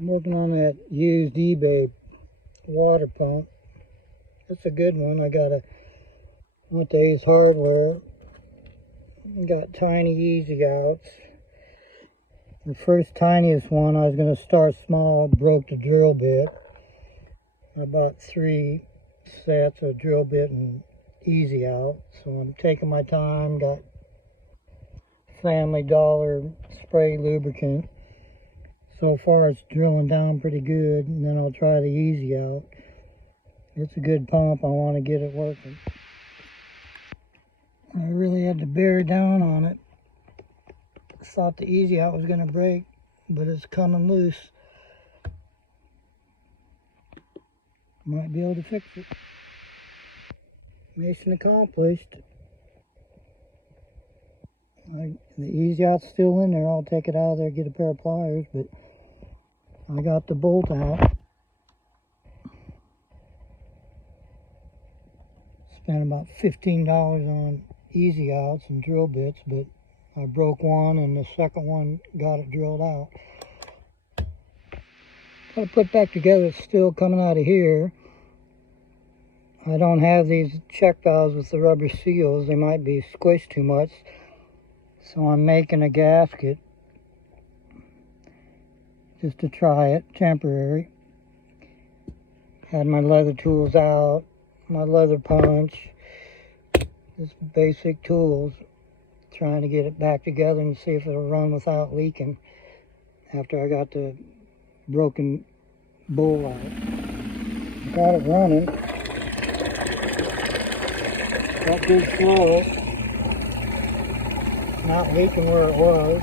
I'm working on that used eBay water pump. It's a good one. Went to Ace Hardware. Got tiny easy outs. The first tiniest one, I was going to start small, broke the drill bit. I bought 3 sets of drill bit and easy out. So I'm taking my time. Got Family Dollar spray lubricant. So far it's drilling down pretty good, and then I'll try the easy out. It's a good pump. I want to get it working. I really had to bear down on it. Thought the easy out was going to break, but it's coming loose. Might be able to fix it. Mission accomplished. The easy out's still in there. I'll take it out of there, get a pair of pliers, but I got the bolt out. Spent about $15 on easy outs and drill bits, but I broke one and the second one got it drilled out. Got to put back together, it's still coming out of here. I don't have these check valves with the rubber seals. They might be squished too much. So I'm making a gasket just to try it, temporary. Had my leather tools out, my leather punch, just basic tools. Trying to get it back together and see if it'll run without leaking after I got the broken bowl out. Got it running. Got good flow. Not leaking where it was.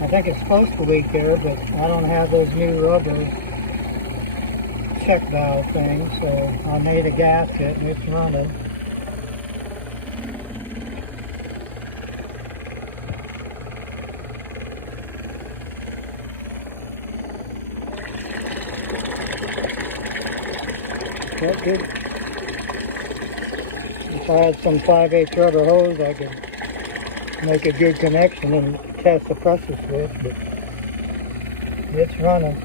I think it's supposed to leak there, but I don't have those new rubber check valve things, so I made a gasket and it's running. That good. If I had some 5/8 rubber hose, I could make a good connection and test the pressure switch, but it's running.